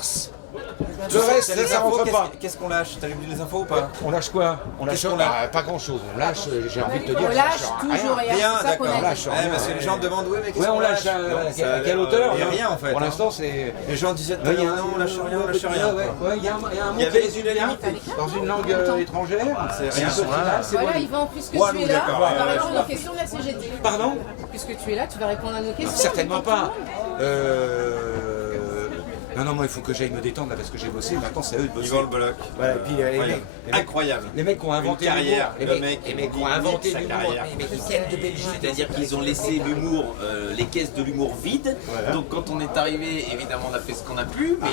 farce. Le reste, ça rentre pas. Qu'est-ce qu'on lâche? T'as lu les infos ou pas? On lâche quoi? On lâche Qu'est-ce qu'on lâche? pas grand chose. On lâche, j'ai envie de te dire. On lâche toujours rien. Rien, C'est ça qu'on d'accord. a On dit. lâche Ouais, rien. parce que les gens demandent oui, mais qu'est-ce Ouais, qu'on on lâche à quelle hauteur? Il n'y a rien en fait. Pour l'instant, c'est. Les gens disaient Ouais, non, on lâche rien, on lâche rien. Ouais, il y a un mot Il y avait qui une résume bien unanimité. dans une langue étrangère. C'est C'est rien. un peu final, c'est Voilà, bon. Yvan, puisque Walou, tu es là, d'accord, tu vas ouais, répondre aux questions de la CGT. Pardon? Puisque tu es là, tu vas répondre à nos questions. Certainement pas. Non, moi il faut que j'aille me détendre là parce que j'ai bossé. Maintenant c'est à eux de bosser. Yvan Le Bolloc. Voilà, et puis Incroyable. les mecs qui ont inventé Une carrière, l'humour, le mec, les mecs qui ont il inventé dit sa l'humour, carrière. mais ils viennent de Belgique. C'est-à-dire qu'ils ont laissé l'humour, les caisses de l'humour vides. Voilà. Donc quand on est arrivé, évidemment on a fait ce qu'on a pu, mais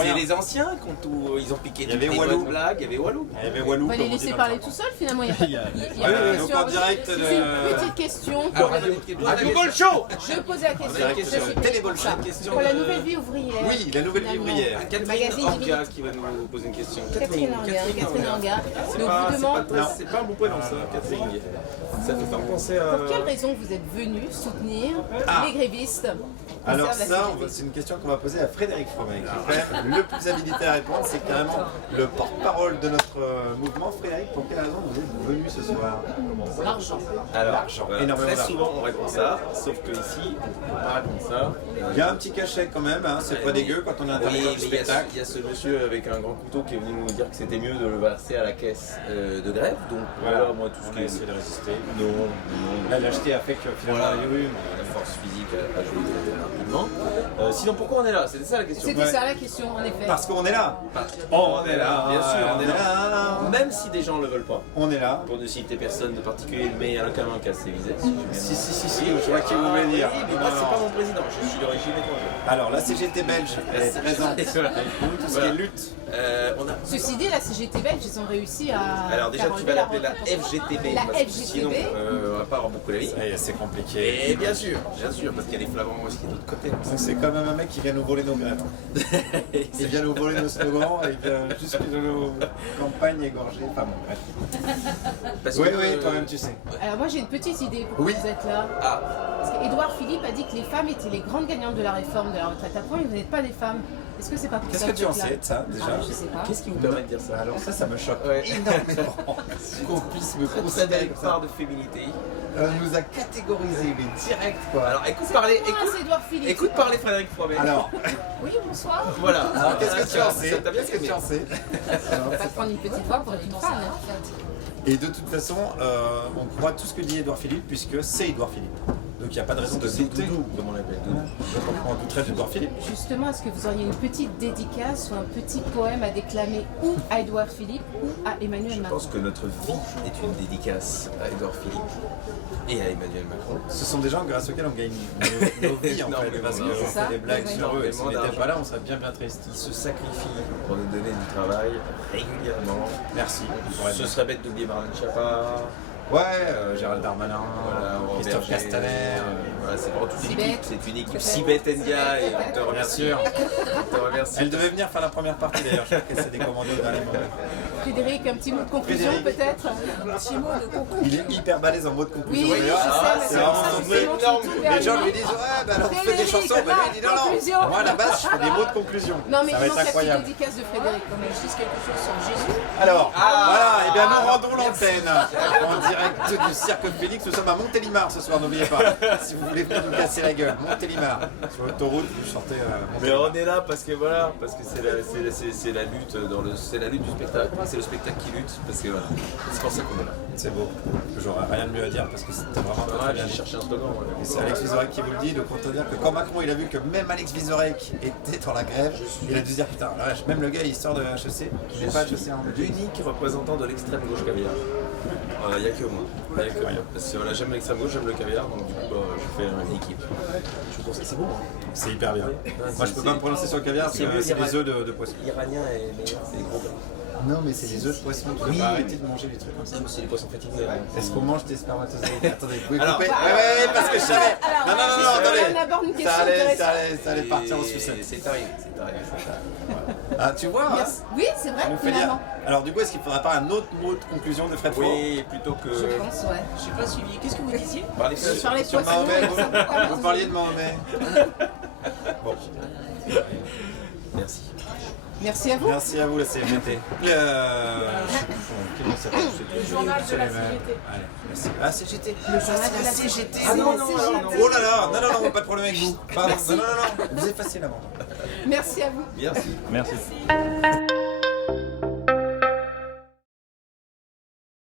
c'est les anciens qui ont tout, ils ont piqué Il y avait toutes les Walou. bonnes blagues, il y avait Walou. Il y avait Walou. On va les comme on dit laisser dans parler le tout seul finalement. Il y a donc en direct C'est de- une petite question. Alors, Radio Ball Show. Je posais la question. question. Je suis Télébolcha. Question pour la de- nouvelle vie ouvrière. Oui, la nouvelle vie Finalement. ouvrière. Catherine Magazine Orga qui va nous poser une question. Catherine Orga. C'est Donc pas, vous demande c'est pas un bon prénom ça, Catherine. Ça fait pas penser à... pour quelle raison vous êtes venu soutenir les grévistes. qui Alors servent la ça, CGT. c'est une question qu'on va poser à Frédéric Fromet, qui est quand même le plus habilité à répondre. C'est carrément le porte-parole de notre mouvement. Frédéric, pour quelle raison vous êtes venu ce soir? L'argent. Alors, énormément très d'argent. souvent on répond ça, sauf que ici, on peut pas répondre ça. Il y a un petit cachet quand même, hein, c'est pas dégueu quand on est Oui, intermittent mais du il y a spectacle. il y a ce monsieur avec un grand couteau qui est venu nous dire que c'était mieux de le verser à la caisse de grève. Donc voilà, moi tout ce On qui a est essayé de résister. non, La lâcheté a fait que finalement voilà, il y a eu. la force physique a joué rapidement. Sinon pourquoi on est là? C'était ça la question. C'était ça la question en effet. Parce qu'on est là. On est là, bien sûr, on est là. là. Même si des gens ne le veulent pas. On est là. Pour ne citer personne de particulier, mais Alain Camin casse ses visées. Si, je vois qui vous voulez dire. Oui, mais moi c'est pas mon président, je suis d'origine étrangère. Alors la CGT belge est présente. Tout ce qui est lutte. On a... Ceci dit, la CGT belge, ils ont réussi à. Alors déjà faire tu enlever vas l'appeler la retraite. FGTB, La parce que FGTB. sinon on va pas avoir beaucoup la vie. C'est compliqué. Et bien sûr, parce qu'il y a les flamands aussi de l'autre côté. Donc c'est quand même un mec qui vient nous voler nos grèves. Il vient nous voler nos slogans, il vient jusque de nos campagnes égorgées. Enfin bon, bref. Parce Oui, que, oui, toi-même tu sais. Alors moi j'ai une petite idée pour Oui. vous êtes là. Ah, Parce qu'Édouard Philippe a dit que les femmes étaient les grandes gagnantes de la réforme de la retraite. À point, vous n'êtes pas des femmes. Est-ce que c'est pas pour Qu'est-ce ça que tu en vous êtes là sais de ça déjà? Je sais pas. qu'est-ce qui vous permet de dire ça? Alors ça me choque Ouais. énormément qu'on puisse me Très considérer belle comme ça. part de féminité. Nous a catégorisé, mais direct quoi. Alors écoute parler, C'est Édouard Philippe. écoute parler Frédéric Fromet. Alors, Oui, bonsoir. Voilà. qu'est-ce que tu en sais? T'as bien Qu'est-ce que tu en sais? On va pas prendre une petite voix pour être une femme. Et de toute façon, on croit tout ce que dit Édouard Philippe, puisque c'est Édouard Philippe. Donc il n'y a pas de raison de C'est douter. Doudou, comme on l'appelle. Doudou. Donc on douterait d'Édouard Philippe. Justement, est-ce que vous auriez une petite dédicace ou un petit poème à déclamer ou à Édouard Philippe ou à Emmanuel Je Macron? pense que notre vie est une dédicace à Édouard Philippe et à Emmanuel Macron. Ce sont des gens grâce auxquels on gagne nos vies en fait, Énormément parce qu'on d'argent. C'est ça, fait des blagues ouais. sur eux. Et si on Énormément n'était pas là, on serait bien triste. Ils se sacrifient pour nous donner du travail régulièrement. Merci. Ce serait bête d'oublier Marlène Schiappa. Ouais, Gérald Darmanin, Voilà, Christophe Berger, Castaner. Voilà, c'est vraiment toute une Sibeth. équipe. C'est une équipe Sibeth Ndia et on te Bien remercie. sûr. On te remercie. Elle devait venir faire la première partie d'ailleurs, je crois qu'elle s'est décommandée au dernier moment. Frédéric, un petit mot de conclusion Frédéric. peut-être? Un petit mot de conclusion. Il est hyper balèze en mot de conclusion. Oui, d'ailleurs. je sais, mais c'est c'est pour ça vraiment justement que énorme. je tourne vers Les gens lui. lui disent ouais, bah alors on fait des Frédéric, chansons, bah lui il dit non, conclusion. non. Moi à la base je fais des mots de conclusion. Non mais ça va il être manque la petite incroyable. dédicace de Frédéric quand même. Je dis quelque chose sur Jésus. Alors, voilà, et bien nous Ah. rendons l'antenne en direct du Cirque de Félix. Nous sommes à Montélimar ce soir, n'oubliez pas. Si vous voulez venir nous casser la gueule, Montélimar. Sur l'autoroute, vous sortez Mais Montélimar. on est là parce que voilà, parce que c'est la lutte dans le, c'est la lutte du spectacle. C'est le spectacle qui lutte parce que voilà, c'est pour ça qu'on est là. C'est beau. J'aurais rien de mieux à dire parce que c'était vraiment très Ouais, bien j'ai dit. cherché un slogan. Et c'est Alex Vizorek qui vous le dit, donc autant dire que quand Macron il a vu que même Alex Vizorek était dans la grève, il a dû se dire putain, la vache, même le gars il sort de HEC, il n'est pas HEC en Belgique. L'unique représentant de l'extrême gauche caviar. Il n'y a que moi. Il y a que moi. Parce que voilà, j'aime l'extrême gauche, j'aime le caviar, donc du coup je fais une équipe. Je trouve que c'est bon. Hein. C'est hyper bien. Moi je peux pas me prononcer sur le caviar parce c'est que mieux c'est des l'Iran. œufs de poisson. L'Iranien est meilleur, c'est des gros gars. Non mais c'est des œufs de poisson, tu dois pas arrêter de manger des trucs comme ça. Non, mais c'est des poissons fatigués. Est-ce qu'on mange des spermatozoïdes? Attendez, vous pouvez Alors, couper? Ouais, parce que je savais. Non, non, non, attendez. On aborde une question Ça intéressante. allait partir en sucette. C'est arrivé, c'est arrivé. Ah, tu vois, hein, Yes. Oui, c'est vrai, ça nous fait dire. finalement. Alors du coup, est-ce qu'il ne faudrait pas un autre mot de conclusion de Fred Faux? Oui, plutôt que. Je pense, ouais. J'ai pas suivi. Qu'est-ce que vous disiez? Parler Sur les Sur poissons, Mahomet, ça peut pas vous parliez de Mahomet. Bon. Merci. Merci à vous. Merci à vous la CGT. Comment ça s'appelle? Le journal de la CGT. Allez, merci. Ah, CGT. Le journal de la CGT. Ah non, Oh là là, non, pas de problème avec vous. Pardon, non, vous effacez la bande. Merci à vous. Merci. Merci.